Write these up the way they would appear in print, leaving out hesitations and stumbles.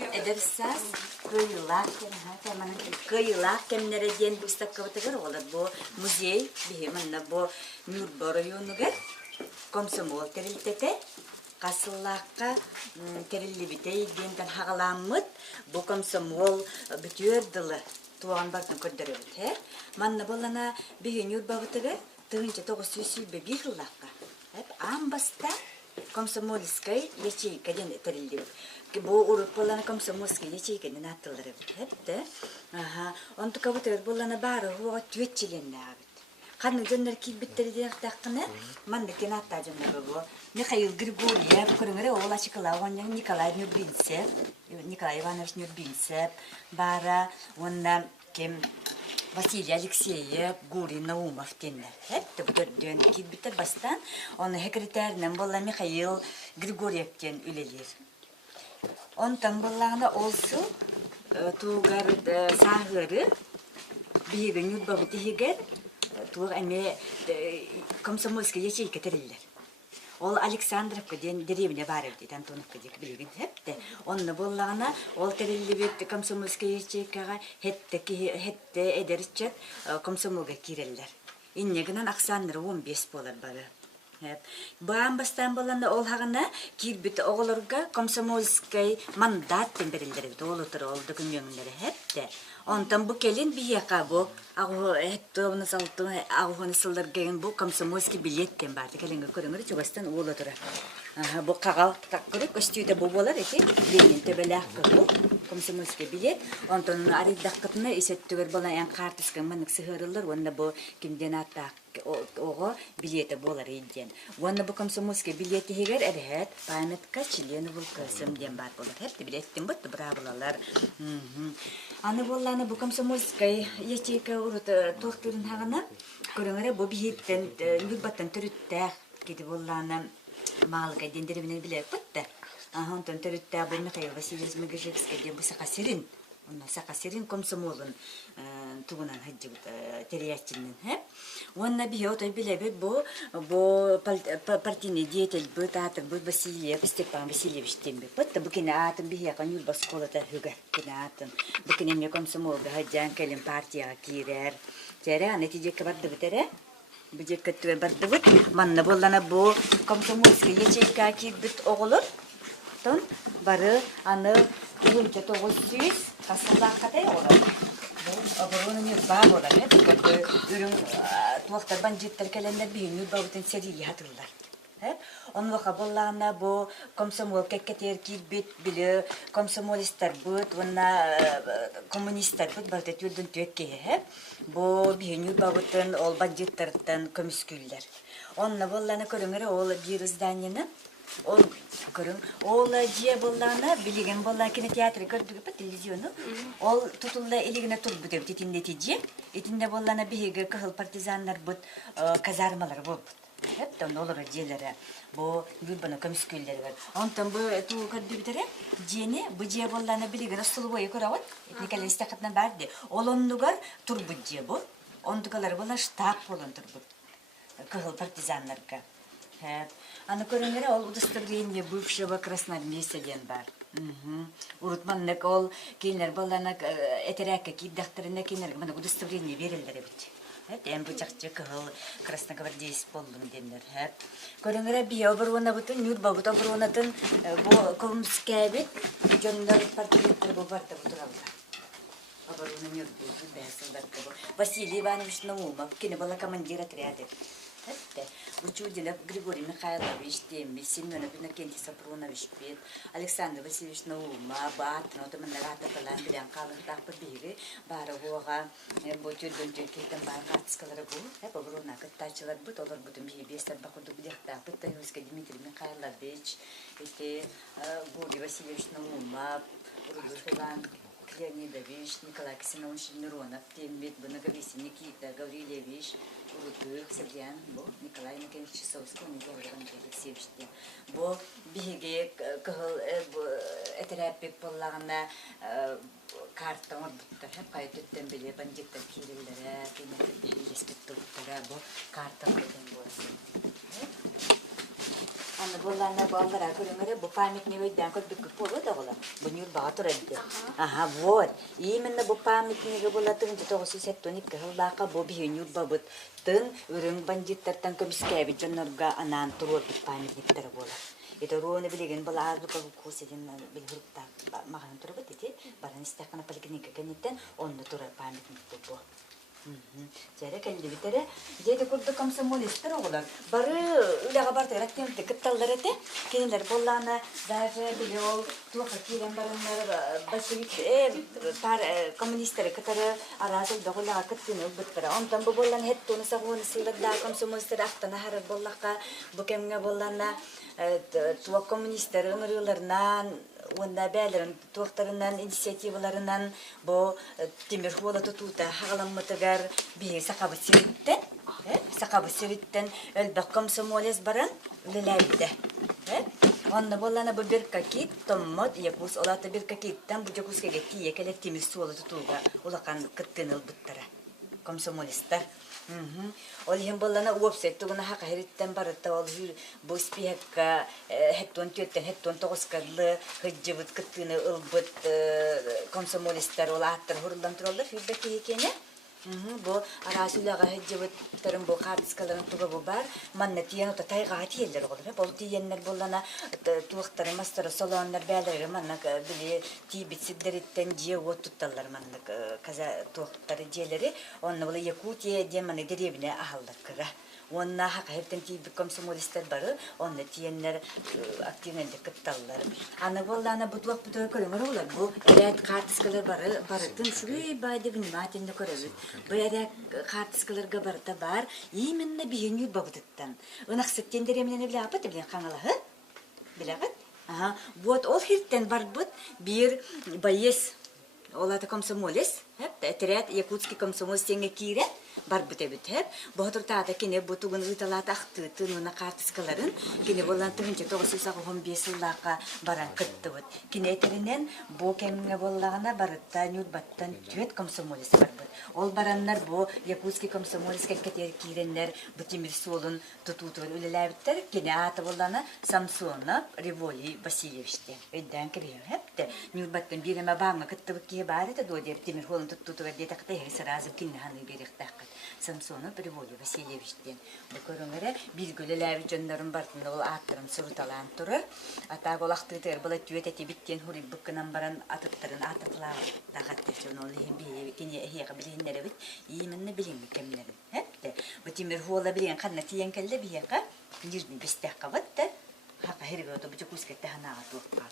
edersas kıyılak kemlere diyen bu istakkabatıgar olur. Bu muzey bihimanna bu mürbara yonugar komsomol teriltete kasıllakka terilli bitey diyen hagalanmıt bu komsomol bitiyor dılı tuğan bakın kördürübüt he. Manna bolana bihin yurbabatıgar tığınca toğusuyusuy be bir yıllakka. Hep ambasta комсомольской ячейкаден терилдибит. Бу уруп боллана комсомольской ячейкаден аттылдырыбыт. Хепте. Аха. Онту кабытыр боллана бары хуга түетчиленнабыт. Ханны жоннор килбиттерден таққына манда кен атта жоннор бу. Михаил Григорьев көрүңөрө ол ачыкылаган Николай Нюрбинцев, Николай Иванович Нюрбинцев бара онда кем Василий Алексеев, Гурин, Наумов тенler. Hep de bu dördün gitbitter bastan. Onun sekreterinin bolla Mikhail Grigoriyev'ten ülelir. Ondan bollağına olsun tuğgar sahırı bir gün yudbağı tihiger tuğ eme komsomolska ячейка teriller. Ол Александровка ден деревня барывды, Антоновка дек билигин хепте. Онны боллағына ол тереллибет комсомольская ячейкаға хетте эдерчет комсомолга киреллер. Иннегінен Оксаныр 15 болар бары. Баан бастан боллағына ол хағына кирбит оғылырға комсомольская мандаттен берілдерді. Ол отыр ол документері хепте. Ondan bu kelin bir yaka bu. Ağu heptobunu saltı, ağuğunu sıldır gelin bu komsomolski biletten vardı. Kelin görünür çobastan oğul otura. Bu kagal takkırık üstüde bu bolar eki. Lenin tebelak bu komsomolski bilet. Ondan arı dakikatına isettüger bolan en kartıskın manık sıhırılır. Onda bu kimden atta oğu bileti bolar edin. Onda bu komsomolski bileti heger evet. Paymetka çileni bulkasım diyen var bolar. Hep de biletten bıttı bravolar. Аны болланы bu комсомольская ячейка урут тоқтырын хагана көрөңөрө бу биһиттен нүрбаттан төрүттэ кеди болланы малга дендеребинен билек бытта ахантан төрүттэ бу Михаил Васильевич Мегежевский деп бу сакасирин онна сакасирин комсомолун тугунан хаджык териячинен he онна биһиотой билеби бу партийный деятель бу таатыр бу Васильев Степан Васильевич темби бытта бу кине атын биһиакан юлба школата хүгә кине атын бу кине ме комсомолга хаджан келин партияга кирер тере нәтиҗеге барды битере бу жеккәттүгә барды бит манна боллана бу комсомольский ячейка кирбит оғылыр тон бары аны 1900 касаллаккатай олар оборонный бабола не только ürün tuğakta banjitler kelender bihinü babıtın seriyi hatırlar. Hep onun kabollarına bu komsomol kekketer kilbit bile komsomolistler bud ona komünistler bud barda tüldün tükke hep bu bihinü babıtın ol banjitlerden komüsküller. Onun bollarına körüngere ol bir izdaniyeni ol көрүң. Ол жие боллана билеген болла кинотеатры көрдүк па телевизиону. Ол тутулда элигине турбу деп тетиндети же. Этинде боллана биге кыл партизандар бут казармалар болуп. Хептен олар жерлери. Бу юрбана комискүллер бар. Онтон бу туу көрдүктөрө жени бу жие боллана билеген столбой көрөбөт. Этникалер истакатынан барды. Олондугар турбу же бу. Ондугалар болла штаб болон турбу. Кыл партизандарга. Аны көрүнгөрө ол удостоверение бывшего красноармейца бар. Урутманнык ол кейинер боллана этерекке кийдактырына кейинер мына удостоверение берилдер бит. Эм бу жакчы кыл красногвардеец болдум демдер. Көрүнгөрө бие обруна бутун юрбагыт обрунатын бу комская бит жондар портреттер бу барда туралда. Обруна юрбагыт бесилдар бу. Василий Иванович Наумов кине бала командир отряда. Hepte. Учудилов Григорий Михайлович Темби, Семен Иннокентий Сапрунович Пет, Александр Васильевич Наума, Батн, Отоманарата Палан, Белянкалых Тахпабири, Барагога, Ботюдон Джекитан, Баркатскаларагу, Эпогруна, Катачилар Бут, Олар Бутум Бестер Бахуду Бдехта, Петаюский Дмитрий Михайлович, Гурий Васильевич Наума, Рудольф Иван Леонидович, Николай Косинович Миронов, Тембет, Бонаговиси, Никита Гаврилевич, Урутук, Сергеян, Николай Николаевич Часовский, Николай Алексеевич. Бу биге кыл этерапик боллагына карта орбуттар хеп кайтыттан биле бандиттер киреллере, кинетип туттара бу карта деген болсун. Аны боллана баллара көрүңөрө бу памятник өйдөн көрбүк болот огола. Бу Нюрбага турат. Ага, вот. Именно бу памятниги болатын 1972 жылдака бу бии Нюрба бут тын үрүң бандиттардан көмүскәби жоннорга анан турот памятниктер болот. Это роны билеген бала азбыка кусидин билгурта махан турбат эти баран истакана поликлиника кенеттен онны тура памятник бу. Жара келди битере деди курду комсомолисттер оголар. Бары үлага барды рактемде кытталдар эте. Кенелер болланы даже билел туха кирен барыннар басыбит пар коммунисттер кытары арасыл доголага кыттыны бүттүрө. Онтан бу боллан хеттуны сагуны сылда комсомолисттер актана харыр боллакка бу кемге боллана туа коммунисттер ыңырыларынан онда бәлерин туактарынан инициативаларынан бу темир хула тутута хагаламматыгар бие сакабы сириттен өлбөк комсомолес баран леләйде. Онда боллана бу бир какит томмот якус олата бир какиттан бу жокускеге тие келе темир сула тутууга улакан кыттыныл буттара комсомолисттер. Ол ем боллана уопсет тугуна хака хериттен барытта ол бу спиекка хеттон төттен хеттон тогускарлы хыджыбыт кыттыны ылбыт комсомолисттер ол аттар хурулдан туралдар фидбеки экене. Бу арасулага хыджыбыттарын бу картискаларын туга бу бар манна тиен ота тайга тиелдер голду. Бол тиеннер боллана туактары мастары солоннар бәлери манна били тибитсиддериттен же оттутталлар манна каза туактары желери онны бул Якутия деманы деревне ахалдаккыра. Онна хака хептен тиби комсомолисттер бары онны тиеннер активненде кытталлар. Аны боллана бутуак бутуак көрөңөр болар. Бу эрет картискалар бары тын шурый байды внимательно көрөбүт. Бу эрет картискаларга барта бар именно бийүнү бабыттан. Унаксыттен деремнен биле апат биле каңалахы. Билегат? Ага, вот ол хирттен барбыт бир боец олата комсомолис, отряд якутский комсомолис теңге кире бар бүтебит хеп. Бохотур таата кине бутугун ыталат акты тынына картискаларын кине боллан тыгынча 915 жылдака баран кыттыбыт. Кине этеринен бу кемге боллагана барытта Нюрбаттан түет комсомолис барбыт. Ол бараннар бу якутский комсомолис кетер киреннер бу темир солун тутутур үлеләбиттер. Кине аты боллана Самсонов Револий Васильевичте. Өйдән кирем хепте. Нюрбаттан биреме баңга кыттыбыт ки бар эте додер темир холун тутутур детакта сразу кине ханы беректак. Самсонов Револий Васильевичтен. Бу көрөңөрө билгелелер жоннорун бартында ол аттырын сырталан турар. Ата голактытыр була түөтети биттен хури буккынан баран атыттарын атыклар тагаттыр ол химби кине хега билиннер бит. Именно билин кемнер. Хепте. Бу темир хола билен канна тиен келде бияка. Нижни бестакка батта. Хака херге ото бу кускетте хана атука.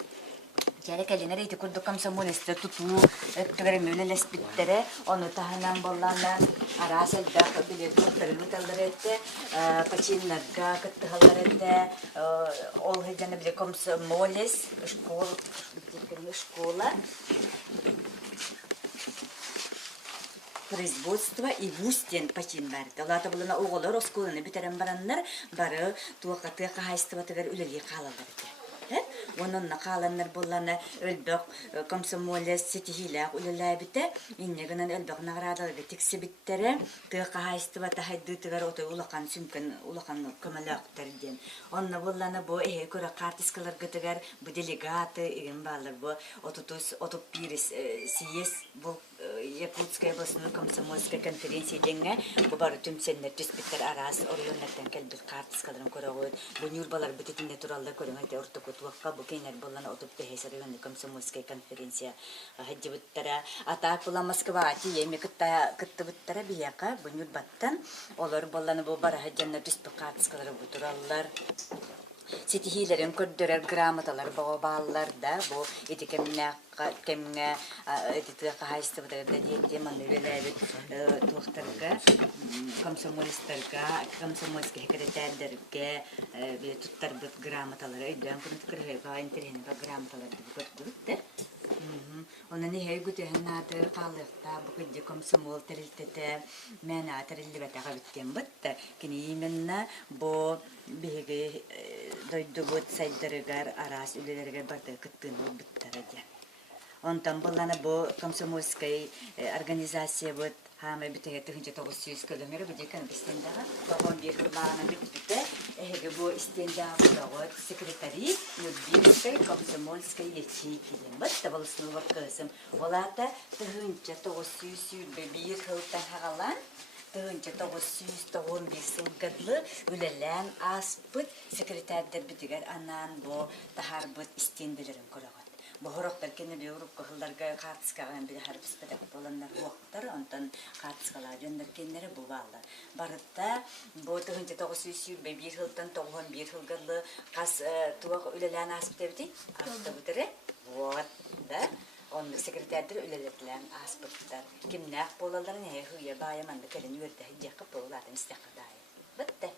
Жара келинер эти курду комсомолисттер тутуу өттөгөрөмөлөлес биттере ону таханан боллана арасылда билеттерин уталдырытты починнарга кыттыгаларытты ол хеден биле комсомолис школа производство и вустен почин бар. Талата булана оголор осколаны битерен бараннар бары туакаты кахайстыбатыгар үлели калалар. Onun nakalanlar bollana ölbök komsomolес сетихилак үлеләбите иннегенен ölbök наградаларга тексибиттере тыга хайстыба тахайдытыгар отой улакан сүмкөн улакан көмөлөктөрден. Онна боллана бу көрө картискалар гытыгар бу делегаты иген балар бу 31 съезд бу Якутская областная комсомольская конференция денге бу бары түмсеннер түспиттер арас орлоннардан келбит картискаларын көрөгөт. Бу нюрбалар битетинде туралда көрөңөт ортокот вакка бу кейнер боллана отупте хесарыгын комсомольская конференция хаҗибыттара ата кула Москва тиеме кыттыбыттара бияка бу нюрбаттан олар боллана бу бара хаҗанна түспи картискалары бу тураллар сетихилерин көрдөрөр грамоталар баллар да бу этикемне кемне этитга хайстыбыда диетте маневелебит туактарга комсомолисттарга комсомольский секретарьдерге туттар бит грамоталар өйдөн күнүткөргө интернет грамоталар деп көрдүк. Onun heygutu hennaatı qallıqta bu kıcı komsomol teriltete mena terillibete qabitten bitti. Kini yimenna bu bihigi doydu bot saydarıgar aras ülelerge barda kıttığını bittaradı. Ondan bolana bu komsomolskay organizasiya bot Hama biteye tığınca 900 kilometre bu dekan istendağa. Babam bir yıllarına bitti. Bu istendağa bu sekreteri Nurbiyev Komsomolskaya yetkilim. Batta balısını bakısım. Olata tığınca 900 bir yıldan hagalan. Tığınca 911 sılgıdlı ülelen aspıt sekreterler bitiger anan bu taharbıt istendilerin korağı. Bu horoklar kene bir Avrupa hıllarga katskagan bir harpis pedak bolanlar hoqtar ondan katskalar jönler kenleri bu ballar. Barıtta bu tığınca 900 bir hıldan 91 hılgırlı kas tuğak ülelen aspıtebdi. Aspıtebdi. Vot da onun sekreterdir üleletilen aspıtlar. Kimnak bolaların hıya bayamandı kelin yürde hıcakıp bolaların istakadayı. Bitti.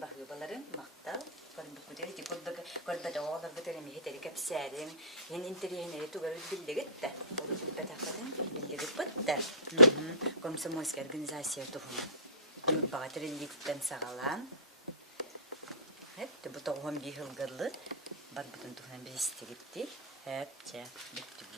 Bahıbaların maktal bu kadar ki kodda oğlar bu terimi heteri kapsarım hen interiyene tu garı bildirget de o da petakadan bildirget bitti. Komsomolsk organizasyon tuhum. Bunu batırılıktan sağalan. Hep bu tohum bir hılgırlı. Bar bütün tuhum bir istegitti. Hep bitti.